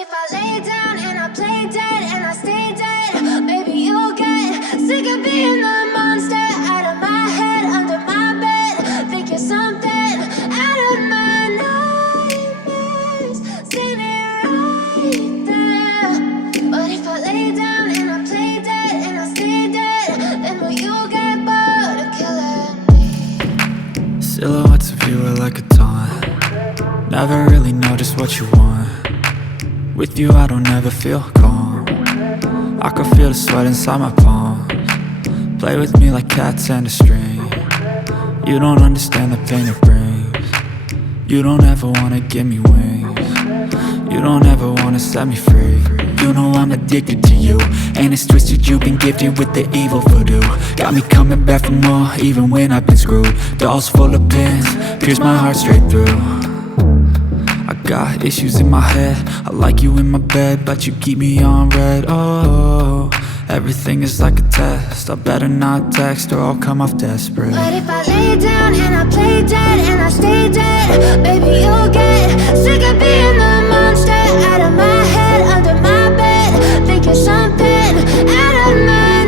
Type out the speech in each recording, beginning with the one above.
if I lay down and I play dead and I stay dead? Maybe you'll get sick of being the monster out of my head, under my bed. Think you're something out of my nightmares, standing right there. But if I lay down and I play dead and I stay dead, then will you get bored of killing me? Silhouettes of you are like a taunt. Never really know just what you want. With you I don't ever feel calm. I can feel the sweat inside my palms. Play with me like cats and a string. You don't understand the pain it brings. You don't ever wanna give me wings. You don't ever wanna set me free. You know I'm addicted to you, and it's twisted, you've been gifted with the evil voodoo. Got me coming back for more, even when I've been screwed. Dolls full of pins, pierce my heart straight through. I got issues in my head, I like you in my bed, but you keep me on red. Oh, everything is like a test. I better not text or I'll come off desperate. But if I lay down and I play dead and I stay dead, baby you'll get sick of being the monster out of my head, under my bed. Think you're something out of my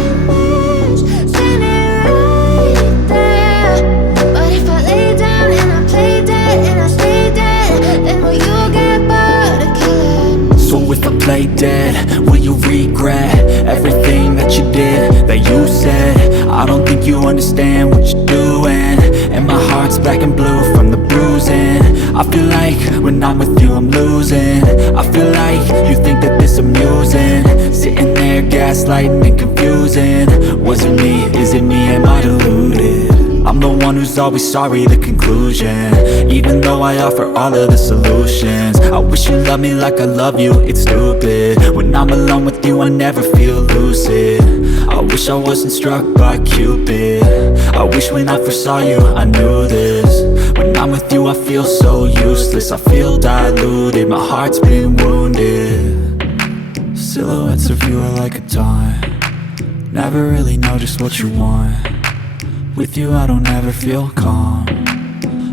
nightmares, standing right there. But if I lay down and I play dead and I stay dead, then will you get bored of killing me? So if I play dead, will you regret everything that you did, that you said? I don't think you understand what you're doing, and my heart's black and blue from the bruising. I feel like when I'm with you I'm losing. I feel like you think that this amusing, sitting there gaslighting and confusing. Was it me? Is it me? Am I deluded? I'm the one who's always sorry, the conclusion, even though I offer all of the solutions. I wish you loved me like I love you, it's stupid. When I'm alone with you I never feel lucid. I wish I wasn't struck by Cupid. I wish when I first saw you I knew this. When I'm with you I feel so useless, I feel diluted, my heart's been wounded. Silhouettes of you are like a taunt. Never really know just what you want. With you I don't ever feel calm.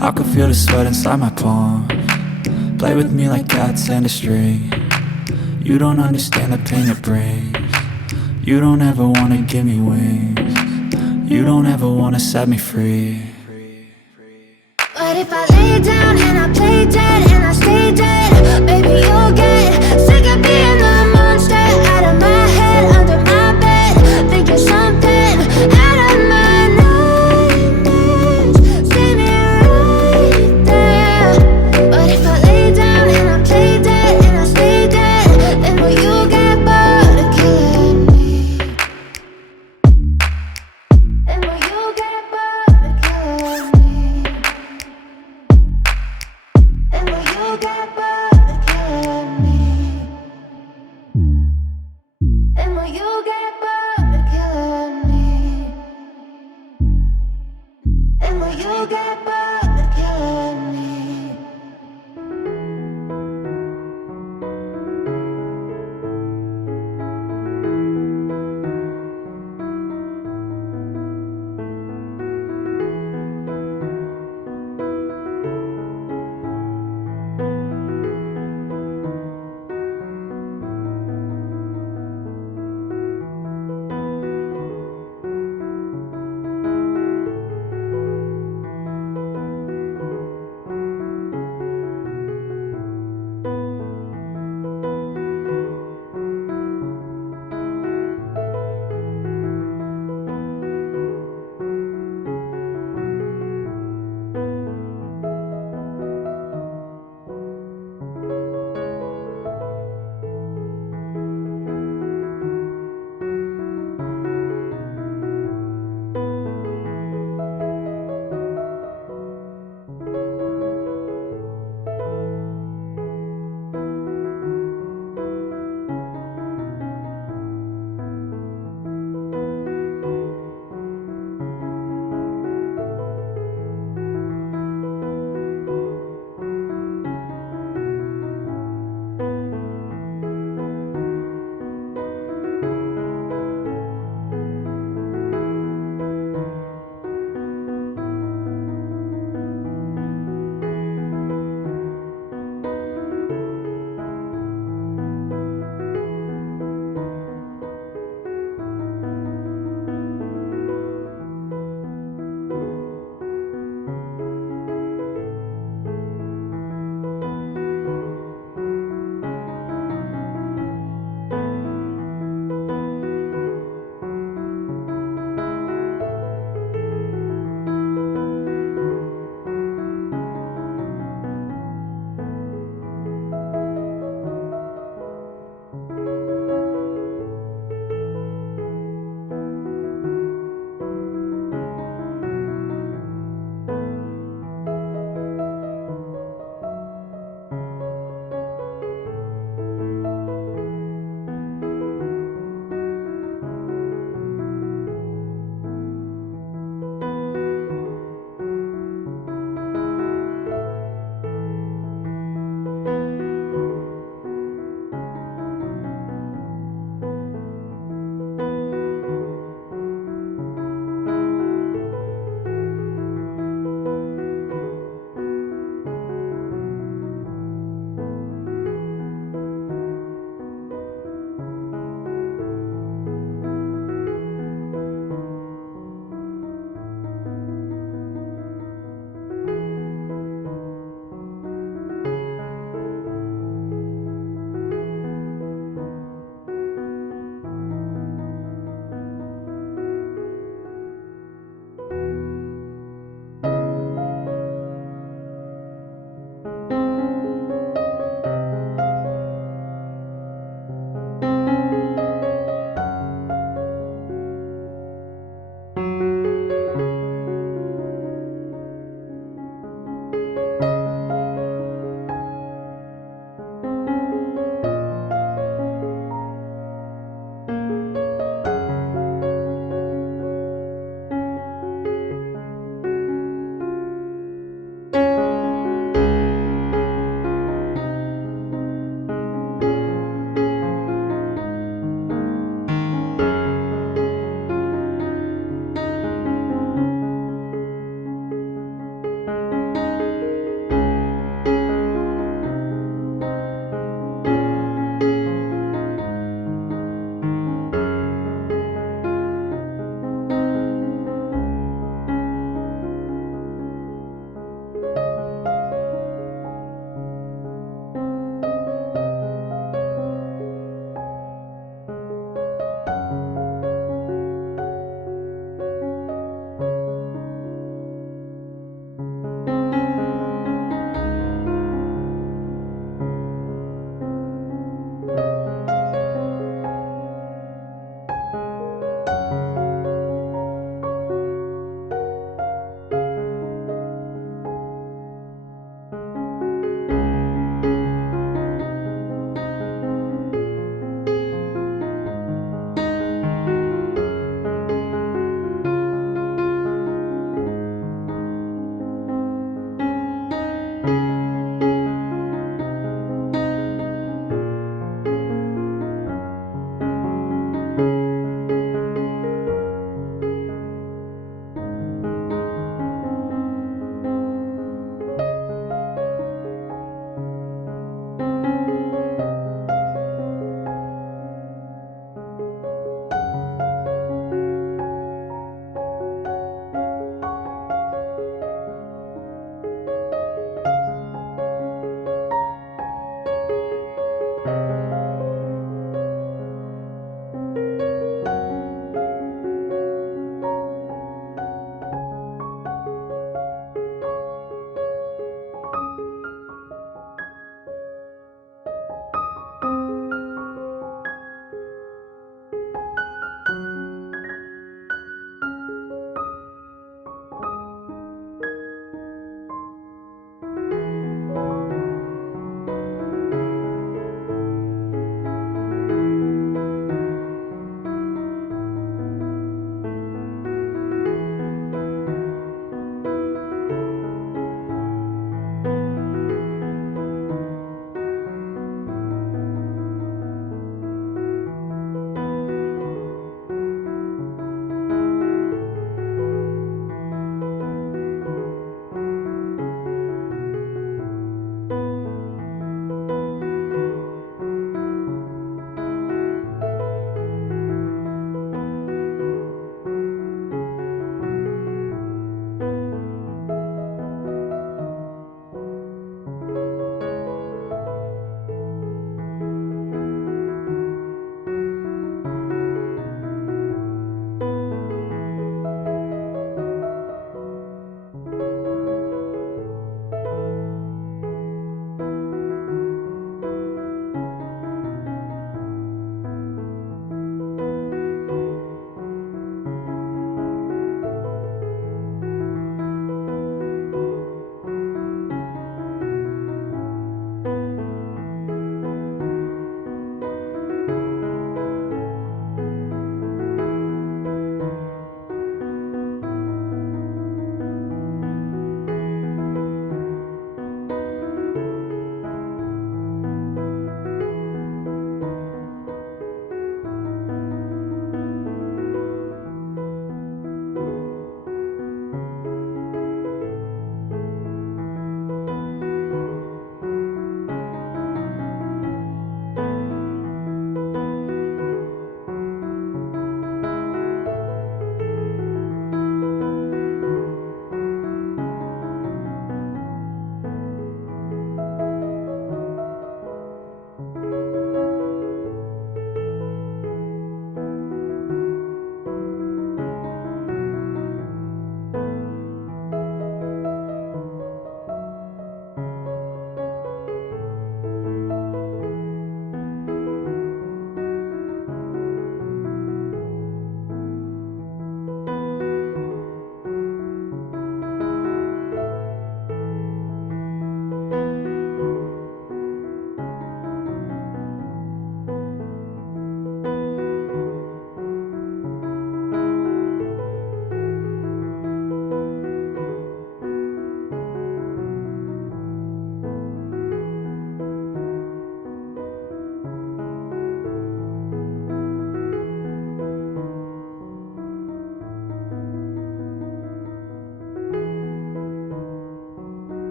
I can feel the sweat inside my palms. Play with me like cats and a string. You don't understand the pain it brings. You don't ever wanna give me wings. You don't ever wanna set me free. But if I lay down and I play dead and I stay dead, baby you'll get sick of being the monster out of my head, under my bed. Think you're something out of my nightmares, standing right there. But if I lay down and I play dead and I stay dead, then will you get bored of killing me? Then will you get bored of killing me? And will you get bored?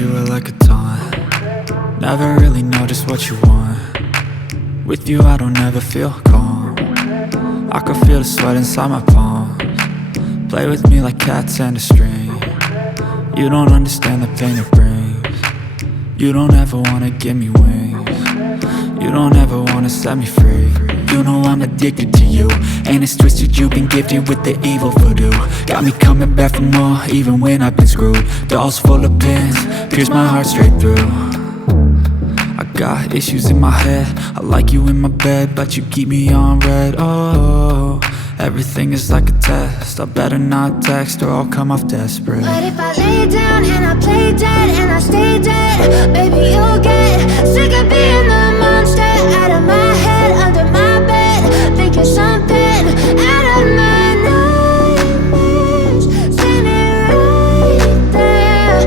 you were like a taunt. Never really know just what you want. With you I don't ever feel calm. I can feel the sweat inside my palms. Play with me like cats and a string. You don't understand the pain it brings. You don't ever wanna give me wings. You don't ever wanna set me free. You know I'm addicted to you, and it's twisted, you've been gifted with the evil voodoo. Got me coming back for more, even when I've been screwed. Dolls full of pins, pierce my heart straight through. I got issues in my head, I like you in my bed, but you keep me on red. Oh, everything is like a test, I better not text or I'll come off desperate. But if I lay down and I play dead and I stay dead, baby you'll get sick of being the monster out of my head, under my bed, thinking something out of my nightmares, standing right there.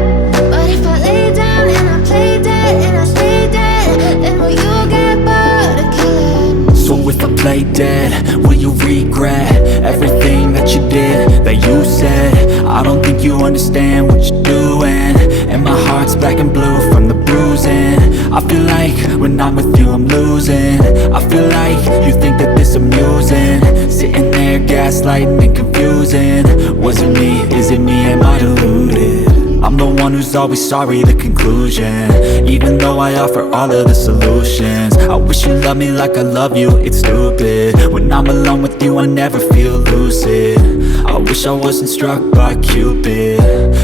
But if I lay down and I play dead and I stay dead, then will you get bored of killing? So if I play dead, will you regret everything that you did, that you said? I don't think you understand what you're doing, and my heart's black and blue from the bruising. I feel like when I'm with you I'm losing. I feel like you think that this amusing, sitting there gaslighting and confusing. Was it me? Is it me? Am I deluded? I'm the one who's always sorry, the conclusion, even though I offer all of the solutions. I wish you loved me like I love you, it's stupid. When I'm alone with you I never feel lucid. I wish I wasn't struck by Cupid.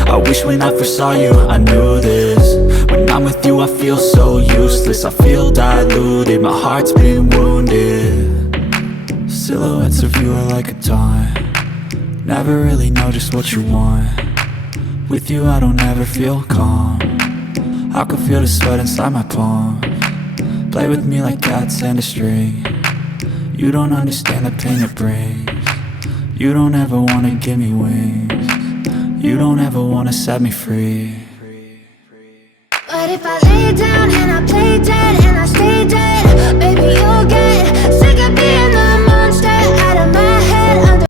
I wish when I first saw you I knew this. When I'm with you I feel so useless, I feel diluted, my heart's been wounded. Silhouettes of you are like a taunt. Never really know just what you want. With you I don't ever feel calm. I can feel the sweat inside my palms. Play with me like cats and a string. You don't understand the pain it brings. You don't ever wanna give me wings. You don't ever wanna set me free. But if I lay down